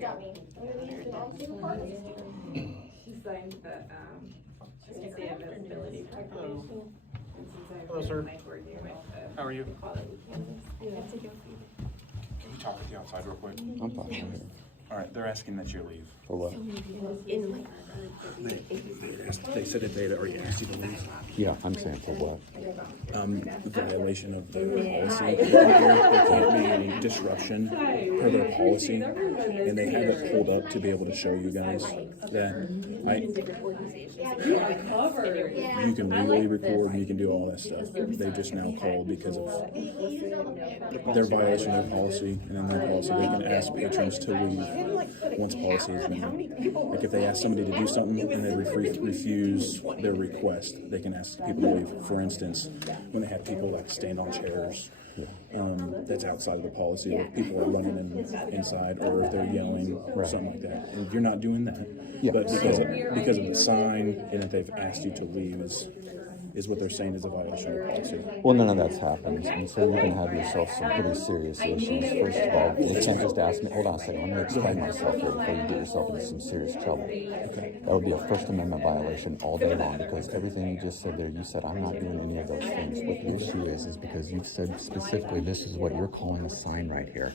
She signed the availability proclamation. Hello, sir. How are you? Can Can we talk with you outside real quick? I'm fine. All right, they're asking that you leave. For what? They said that they already asked you to leave. Yeah, I'm saying for what? Violation of the policy. There can't be any disruption per their policy, and they have it pulled up to be able to show you guys that you can legally record and you can do all that stuff. They just now called because of their violation of policy, and in their policy they can ask patrons to leave once policy is been. Like if they ask somebody to do something and they refuse their request, they can ask people to leave. For instance, when they have people like stand on chairs, that's outside of the policy, or if people are running inside, or if they're yelling or something like that. And you're not doing that. Yeah. But because of the sign and that they've asked you to leave is what they're saying is a violation of policy. Well, none of that's happened, and so you can have yourself some pretty serious issues. First of all, you can't just ask me, hold on a second, let me explain myself here before you get yourself into some serious trouble. That would be a First Amendment violation all day long, because everything you just said there, you said, I'm not doing any of those things. What the issue is because you've said specifically, this is what you're calling a sign right here.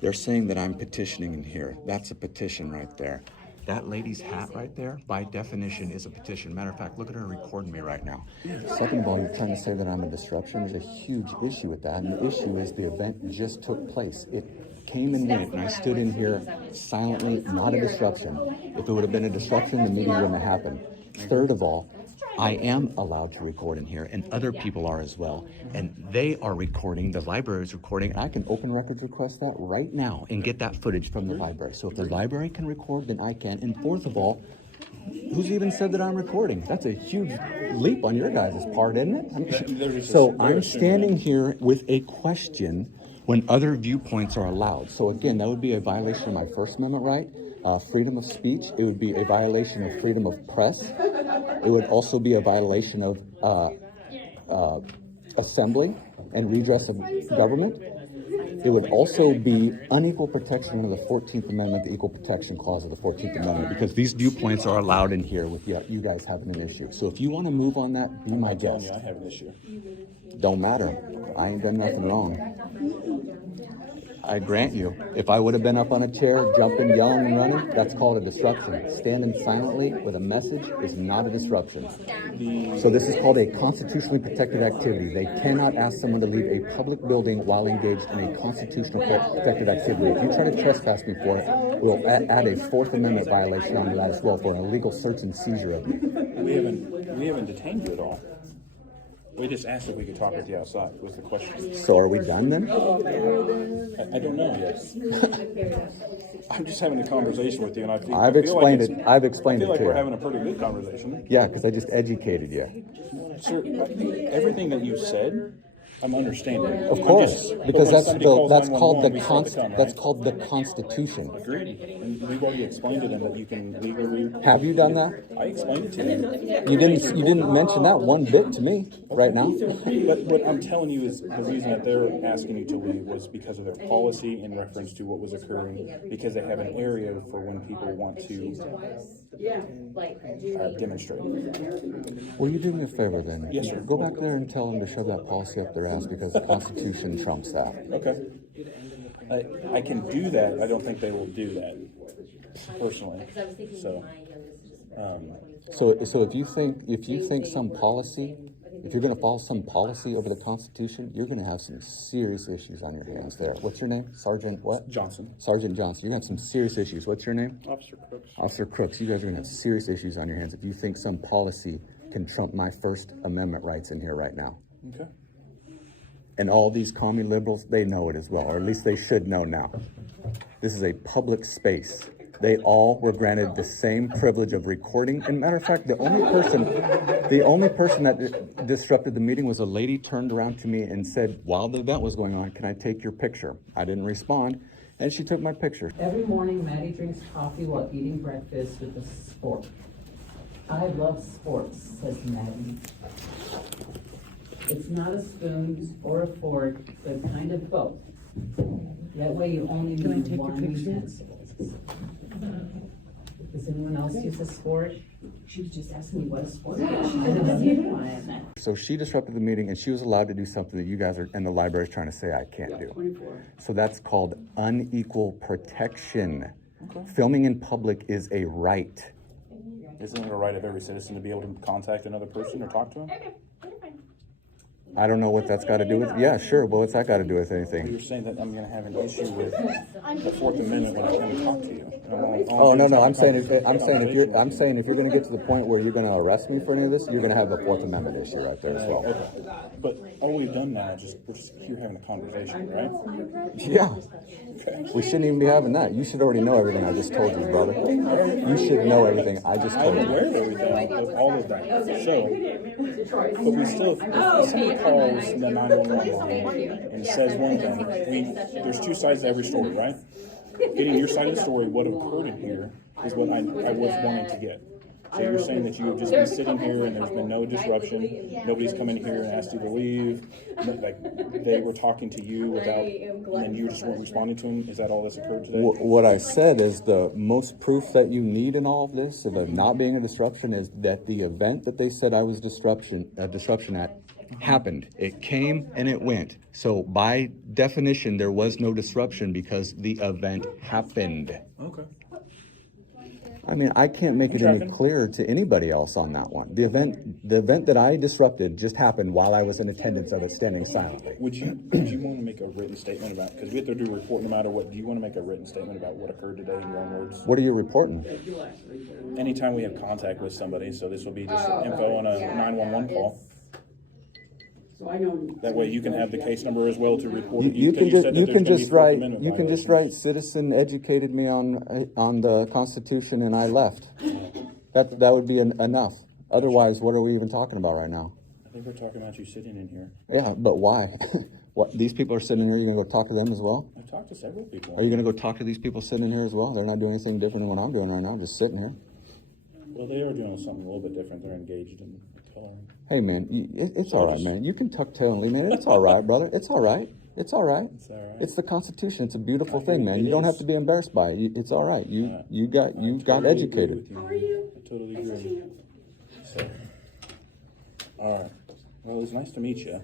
They're saying that I'm petitioning in here. That's a petition right there. That lady's hat right there, by definition, is a petition. Matter of fact, look at her recording me right now. Second of all, you're trying to say that I'm a disruption. There's a huge issue with that. And the issue is the event just took place. It came and went, and I stood in here silently, not a disruption. If it would have been a disruption, the meeting wouldn't have happened. Third of all, I am allowed to record in here, and other people are as well. And they are recording, the library is recording, and I can open records request that right now and get that footage from the library. So if the library can record, then I can. And fourth of all, who's even said that I'm recording? That's a huge leap on your guys' part, isn't it? So I'm standing here with a question when other viewpoints are allowed. So again, that would be a violation of my First Amendment right. Freedom of speech. It would be a violation of freedom of press. It would also be a violation of assembly and redress of government. It would also be unequal protection under the 14th Amendment, the Equal Protection Clause of the 14th Amendment, because these viewpoints are allowed in here with you guys having an issue. So if you want to move on that, be my guest. I have an issue. Don't matter. I ain't done nothing wrong. I grant you, if I would have been up on a chair, jumping, yelling, and running, that's called a disruption. Standing silently with a message is not a disruption. So this is called a constitutionally protected activity. They cannot ask someone to leave a public building while engaged in a constitutional protected activity. If you try to trespass me for it, we'll add a Fourth Amendment violation on that as well for an illegal search and seizure of you. We haven't detained you at all. We just asked if we could talk with you outside, was the question. So are we done then? I don't know yet. I'm just having a conversation with you, and I've explained it. I've I explained feel it like to we're you. having a pretty good conversation. Yeah, because I just educated you. Sir, everything that you said, I'm understanding. Of course, because that's called the Constitution. Agreed. And we've already explained to them that you can legally. Have you done that? I explained it to you. You didn't mention that one bit to me right now. But what I'm telling you is the reason that they're asking you to leave was because of their policy in reference to what was occurring, because they have an area for when people want to demonstrate. Will you do me a favor then? Yes, sir. Go back there and tell them to shove that policy up their ass because the Constitution trumps that. Okay. I can do that. I don't think they will do that personally. So. So if you think some policy, if you're going to follow some policy over the Constitution, you're going to have some serious issues on your hands there. What's your name? Sergeant what? Johnson. Sergeant Johnson. You're going to have some serious issues. What's your name? Officer Crooks. Officer Crooks. You guys are going to have serious issues on your hands if you think some policy can trump my First Amendment rights in here right now. Okay. And all these commie liberals, they know it as well, or at least they should know now. This is a public space. They all were granted the same privilege of recording. And matter of fact, the only person that disrupted the meeting was a lady turned around to me and said, while the event was going on, can I take your picture? I didn't respond, and she took my picture. Every morning, Maddie drinks coffee while eating breakfast with a fork. I love sports, says Maddie. It's not a spoon or a fork, but kind of both. That way you only need one utensil. Does anyone else use a sport? She was just asking me what a sport is. She didn't know one. So she disrupted the meeting and she was allowed to do something that you guys are, and the library is trying to say I can't do. So that's called unequal protection. Filming in public is a right. Isn't it a right of every citizen to be able to contact another person or talk to them? I don't know what that's got to do with, yeah, sure, well, what's that got to do with anything? You're saying that I'm gonna have an issue with the Fourth Amendment when I come and talk to you. Oh, no, I'm saying if you're gonna get to the point where you're gonna arrest me for any of this, you're gonna have the Fourth Amendment issue right there as well. Okay. But all we've done now is we're just here having a conversation, right? Yeah. We shouldn't even be having that. You should already know everything I just told you, brother. You should know everything I just I'm told you. aware of everything, of all of that. So, but we still, if somebody calls the 911 line and says one thing, there's two sides to every story, right? Getting your side of the story, what occurred in here, is what I was wanting to get. So you're saying that you have just been sitting here and there's been no disruption, nobody's come in here and asked you to leave, like they were talking to you without, and then you just weren't responding to them? Is that all that's occurred today? What I said is the most proof that you need in all of this, of it not being a disruption, is that the event that they said I was disruption at happened. It came and it went. So by definition, there was no disruption because the event happened. Okay. I mean, I can't make it any clearer to anybody else on that one. The event that I disrupted just happened while I was in attendance of it, standing silently. Would you want to make a written statement about, because we have to do a report no matter what, do you want to make a written statement about what occurred today in your own words? What are you reporting? Anytime we have contact with somebody, so this will be just info on a 911 call. So I know. That way you can have the case number as well to report. You can just write citizen educated me on the Constitution and I left. That would be enough. Otherwise, what are we even talking about right now? I think we're talking about you sitting in here. Yeah, but why? What, these people are sitting here, you're gonna go talk to them as well? I've talked to several people. Are you gonna go talk to these people sitting in here as well? They're not doing anything different than what I'm doing right now, I'm just sitting here. Well, they are doing something a little bit different. They're engaged in coloring. Hey man, it's all right, man. You can tuck tail and leave, man. It's all right, brother. It's all right. It's all right. It's all right. It's the Constitution. It's a beautiful I thing, agree. man. It You don't have is. to be embarrassed by it. It's all right. You got totally educated. agree with you. I totally agree. So, all right. Well, it was nice to meet you.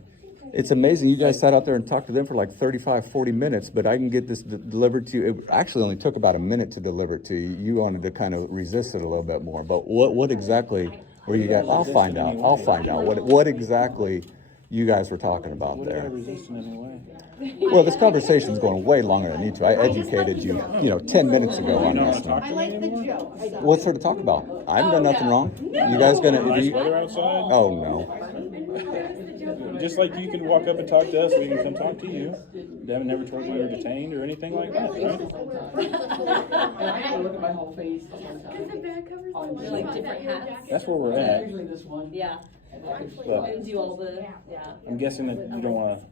It's amazing. You guys sat out there and talked to them for like 35, 40 minutes, but I can get this delivered to you. It actually only took about a minute to deliver it to you. You wanted to kind of resist it a little bit more. But what exactly were you guys? I'll find out what exactly you guys were talking about What did I there. resist in any way? Well, this conversation's going way longer than I need to. I educated you, 10 minutes ago on You don't want this. to talk to me anymore? What's there to talk about? I haven't done nothing wrong. You guys gonna? Nice weather outside? Oh no. Just like you can walk up and talk to us, we can come talk to you. They haven't never told you you were detained or anything like that, right? I have to look at my whole face. Like different hats. That's where we're at. Usually this one. Yeah. But And do all the, yeah. I'm guessing that you don't want to.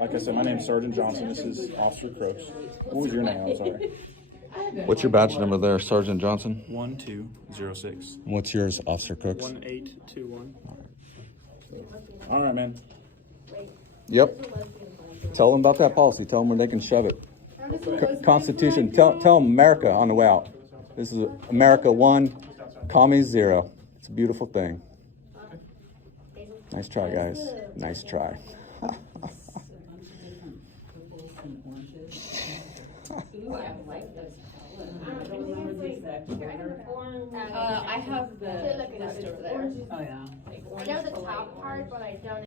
Like I said, my name's Sergeant Johnson. This is Officer Crooks. What was your name? I'm sorry. What's your badge number there, Sergeant Johnson? 1206. What's yours, Officer Cooks? 1821. All right, man. Yep. Tell them about that policy. Tell them where they can shove it. Constitution. Tell them America on the way out. This is America 1, commies 0. It's a beautiful thing. Nice try, guys. Nice try. I have the list over there. Oh, yeah. Like I know the top part, but I don't